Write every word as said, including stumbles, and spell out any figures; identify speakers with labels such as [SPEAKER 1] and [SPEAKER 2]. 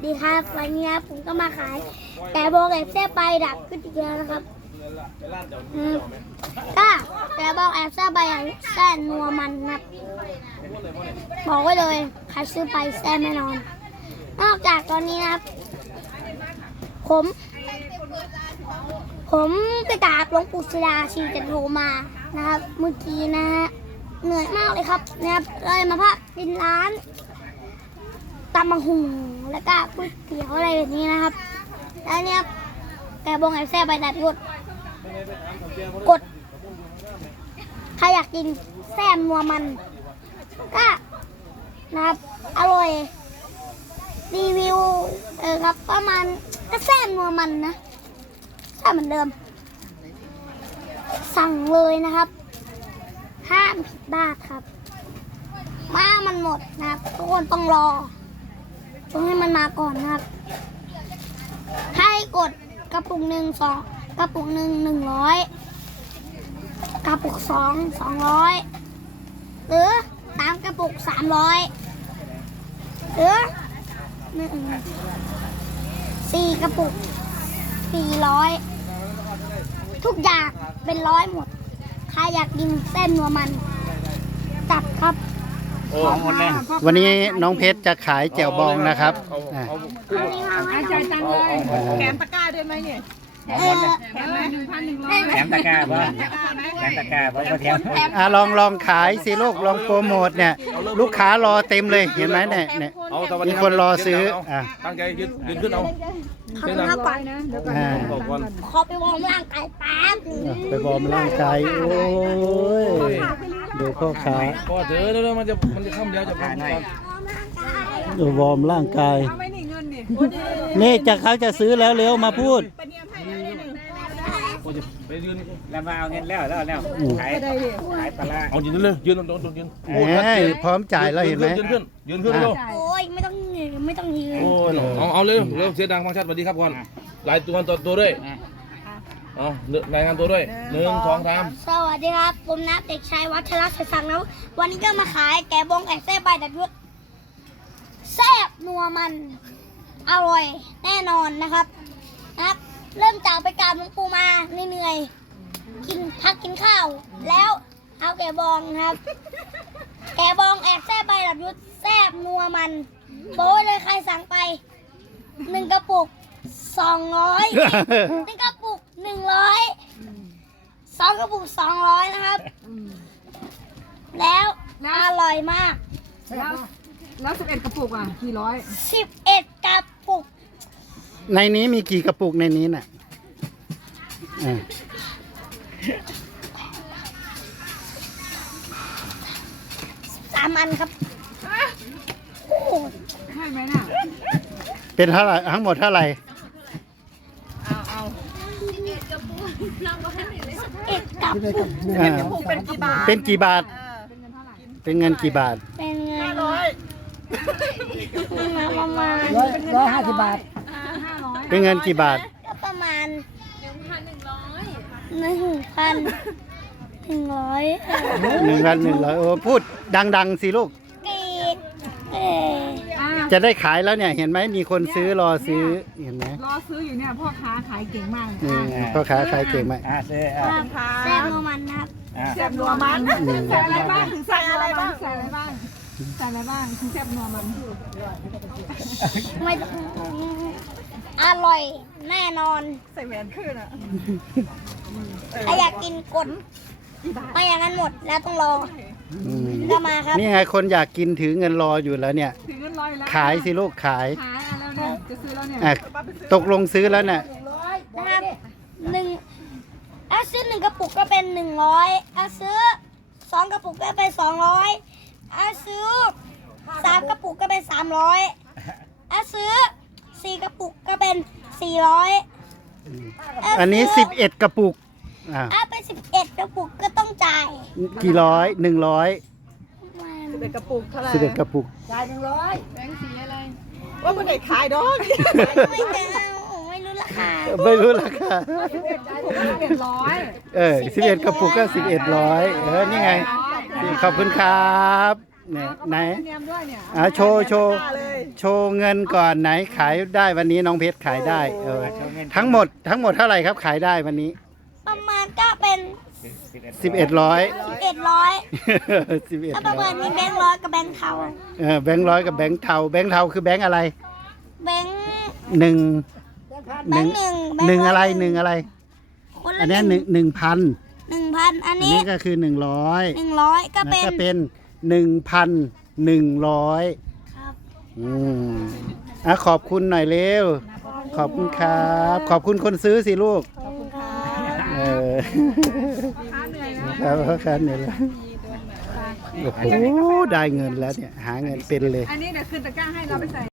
[SPEAKER 1] ดีครับวันนี้ครับผมก็มาขายแกะโบแกะแซ่บไปดักขึ้นอีกแล้วนะครับก็แกะโบแกะแซ่บไปอย่างแซ่บนัวมันนะครับบอกไว้เลยใครซื้อไปแซ่บแน่นอนนอกจากตอนนี้นะครับผมผมไปกราบหลวงปู่ศิลาชีจันโทมานะครับเมื่อกี้นะฮะเหนื่อยมากเลยครับนะครับเลยมาพักกินร้านตำมะหุงแล้วก็ก๋วยเตี๋ยวอะไรแบบนี้นะครับแล้วเนี่ยแกบงไอแซ่บไปดัดกดกดใครอยากกินแซ่บนัวมันก็นะครับอร่อยรีวิวเออครับประมาณก็แซ่บนัวมันนะแซ่บเหมือนเดิมสั่งเลยนะครับห้ามผิดบ้าครับมามันหมดนะครับทุกคนต้องรอต้องให้มันมาก่อนนะครับให้กดกระปุกหนึ่งสองกระปุกหนึ่งหนึ่งร้อยกระปุกสองสองร้อยหรือสามกระปุกสามร้อยหรือหนึ่งสี่กระปุกสี่ร้อยทุกอย่างเป็นร้อยหมดใครอยากกินเส้นนัวมันจัดครับ
[SPEAKER 2] วันนี้น้องเพชรจะขายแจ่วบองนะครับ
[SPEAKER 3] จ่ายตังค์เลยแถมตะกร้าด้วยไหมเนี่ยแถมหนึ่งพันหนึ่งร้อย
[SPEAKER 4] แถมตะกร้าบ่แถมตะกร้าบ่แถม
[SPEAKER 2] อ่ะลองลองขายสิลูกลองโปรโมทเนี่ยลูกค้ารอเต็มเลยเห็นไหมเนี่ยเนี่ยมีคนรอซื้ออ่ะ
[SPEAKER 5] ตั้งใจยืนยืนขึ้นเอา
[SPEAKER 1] ขอบคุณครับก่อนขอไปวอร์มร่างกายแป๊บ
[SPEAKER 2] ไปวอร์มร่างกายโอ้ยดูพ่อค้า
[SPEAKER 5] ก็เถอะแล้วมันจะมันจะค่ำเดียวจะพังก่อน
[SPEAKER 2] ดูวอร์มร่างกายนี่จะเขาจะซื้อแล้วเร็วมาพูด
[SPEAKER 5] ไปยืน
[SPEAKER 4] แล้วมาเอาเงินแล้วแล้วแล้วขายขายปลา
[SPEAKER 5] เอายืนเลยยืนตรงตรงยืน
[SPEAKER 2] พร้อมจ่ายแล้วเห็นไหม
[SPEAKER 5] ยืนขึ้นยืนขึ้นเร็ว
[SPEAKER 1] โอ้ยไม่ต้องยืนไม่ต้องยืน
[SPEAKER 5] โอ้ยเอาเอาเร็วเร็วเสียดังฟังชัดสวัสดีครับก่อนลายตัวตัวตัวด้วยอ๋อรายงานตัวด้วยหนึ่งสองสาม
[SPEAKER 1] สวัสดีครับผมนับเด็กชายวัชรศักดิ์สังนะวันนี้ก็มาขายแกะบงแกะแซ่บใบดัดยุทธแซ่บนัวมันอร่อยแน่นอนนะครับนะครับเริ่มจากไปกราบหลวงปู่มาเหนื่อยๆกินพักกินข้าวแล้วเอาแกะบองครับแกะบองแอกแซ่บใบดัดยุทธแซ่บนัวมันโบ้เลยใครสั่งไปหนึ่งกระปุกสองร้อยหนึ่งกระปุกหนึ่งร้อยสองกระปุกสองร้อยนะครับแล้วอร่อยมาก
[SPEAKER 3] แล้วแล้วสิบเอ็ดกระปุกอ่ะกี่ร้อย
[SPEAKER 1] สิบเอ็ดกระปุก
[SPEAKER 2] ในนี้มีกี่กระปุกในนี้น่ะ
[SPEAKER 1] สามอันครับ
[SPEAKER 3] ใช่ไหมน่ะ
[SPEAKER 2] เป็นเท่าไหร่ทั้งหมดเท่าไหร่
[SPEAKER 3] เอาเอา
[SPEAKER 1] เอ็ดกระปุกเป็นกี่บาท
[SPEAKER 2] เป็นกี่บาทเป็นเงินกี่บาท
[SPEAKER 1] เป็นเงินร้อยประมาณ
[SPEAKER 3] ร้อยห้าสิบบาท
[SPEAKER 2] เป็นเงินกี่บาท
[SPEAKER 1] ประมาณหนึ่งพันหนึ่งร้อยหนึ่งพันหนึ่งร้อย
[SPEAKER 2] หนึ่งพันหนึ่งร้อยโอ้พูดดังๆสิลูกจะได้ขายแล้วเนี่ยเห็นไหมมีคนซื้อรอซื้อเห็นไหม
[SPEAKER 3] รอซื้ออยู่เนี่ยพ่อค้าขายเก่งมาก
[SPEAKER 2] พ่อค้าขายเก่งมาก
[SPEAKER 1] แซ่บนัวมันครับ
[SPEAKER 3] แซ่บนัวมันใส่อะไรบ้างถึงใส่อะไรบ้างใส่อะไรบ้างใส่อะไรบ้างถึงแซ่บนัวมัน
[SPEAKER 1] ไม่อร่อยแน่นอน
[SPEAKER 3] ใส่แหวนขึ้นอ่ะ
[SPEAKER 1] ถ้าอยากกินกดไม่อย่างนั้นหมดแล้วต้องรอก็มาครับ
[SPEAKER 2] นี่ไงคนอยากกินถือเงินรออยู่แล้วเนี่ย
[SPEAKER 3] ถือเงินรออยู่แล้ว
[SPEAKER 2] ขายสิลูกขาย
[SPEAKER 3] ขายแล้วเนี่ยจะซื้อแล้วเนี่ย
[SPEAKER 2] ตกลงซื้อแล้วเนี่ย
[SPEAKER 1] นะครับหนึ่งถ้าซื้อหนึ่งกระปุกก็เป็นหนึ่งร้อยถ้าซื้อสองกระปุกก็เป็นสองร้อยถ้าซื้อสามกระปุกก็เป็นสามร้อยถ้าซื้อสี่กระปุกก็เป็นสี่ร้อย
[SPEAKER 2] อันนี้สิบเอ็ดกระปุก
[SPEAKER 1] อ่าเป็นสิบเอ็ดกระปุกก็ต้องจ่าย
[SPEAKER 2] กี่ร้อยหนึ่งร้อย
[SPEAKER 3] สิบเอ็ดกระปุกเท่าไหร่
[SPEAKER 2] สิบเอ็ดกระปุก
[SPEAKER 3] จ่ายหนึ่งร้อยแบงค์สีอะไรว่ามันไหนขายดอก
[SPEAKER 1] ไม่เอาไม่รู้ราคา
[SPEAKER 2] ไม่รู้ราคา
[SPEAKER 3] สิบเอ็ดร้อย
[SPEAKER 2] เออสิบเอ็ดกระปุกก็สิบเอ็ดร้อยเออนี่ไงขอบคุณครับเนี่ยไหนอ่าโชว์โชว์โชว์เงินก่อนไหนขายได้วันนี้น้องเพชรขายได้เออทั้งหมดทั้งหมดเท่าไหร่ครับขายได้วันนี้
[SPEAKER 1] ประมาณก็เป็น
[SPEAKER 2] สิบเอ็ดร้อย
[SPEAKER 1] เอ็ดร้อย
[SPEAKER 2] สิบเอ็ด
[SPEAKER 1] ก็ประมาณมีแบงค์ร้อยกับแบงค์เทา
[SPEAKER 2] เออแบงค์ร้อยกับแบงค์เทาแบงค์เทาคือแบงค์อะไร
[SPEAKER 1] แบงค์
[SPEAKER 2] หนึ่ง
[SPEAKER 1] แบงค์หนึ่งแบงค์
[SPEAKER 2] หนึ่งอะไร
[SPEAKER 1] ร้ย
[SPEAKER 2] หนึ่งอะไร
[SPEAKER 1] คน
[SPEAKER 2] อั
[SPEAKER 1] ละ
[SPEAKER 2] น
[SPEAKER 1] ห
[SPEAKER 2] นี้
[SPEAKER 1] นึ่ง
[SPEAKER 2] หนึ่งหนึ่งพัน
[SPEAKER 1] หนึ่งพันอัน
[SPEAKER 2] อัน
[SPEAKER 1] นี้
[SPEAKER 2] นี้ก็คือหนึ่งร้อย
[SPEAKER 1] หนึ่งร้อยก็
[SPEAKER 2] แล้ว
[SPEAKER 1] เป็น
[SPEAKER 2] ก็เป็นหนึ่งพันหนึ่งร้อย
[SPEAKER 1] ครับ
[SPEAKER 2] อืมอ่ะขอบคุณหน่อยเร็ว ขอบคุณครับ ขอบคุณคนซื้อสิลูก
[SPEAKER 1] ขอบคุณครับ
[SPEAKER 2] เออ
[SPEAKER 3] ค้าเหนื่อยนะครับ
[SPEAKER 2] ครับเนี่ยแหละโอ้โหได้เงินแล้วเนี่ย หาเงินเป็นเลย
[SPEAKER 3] อันนี้เดี๋ยวคืนตะกร้าให้เราไปใส่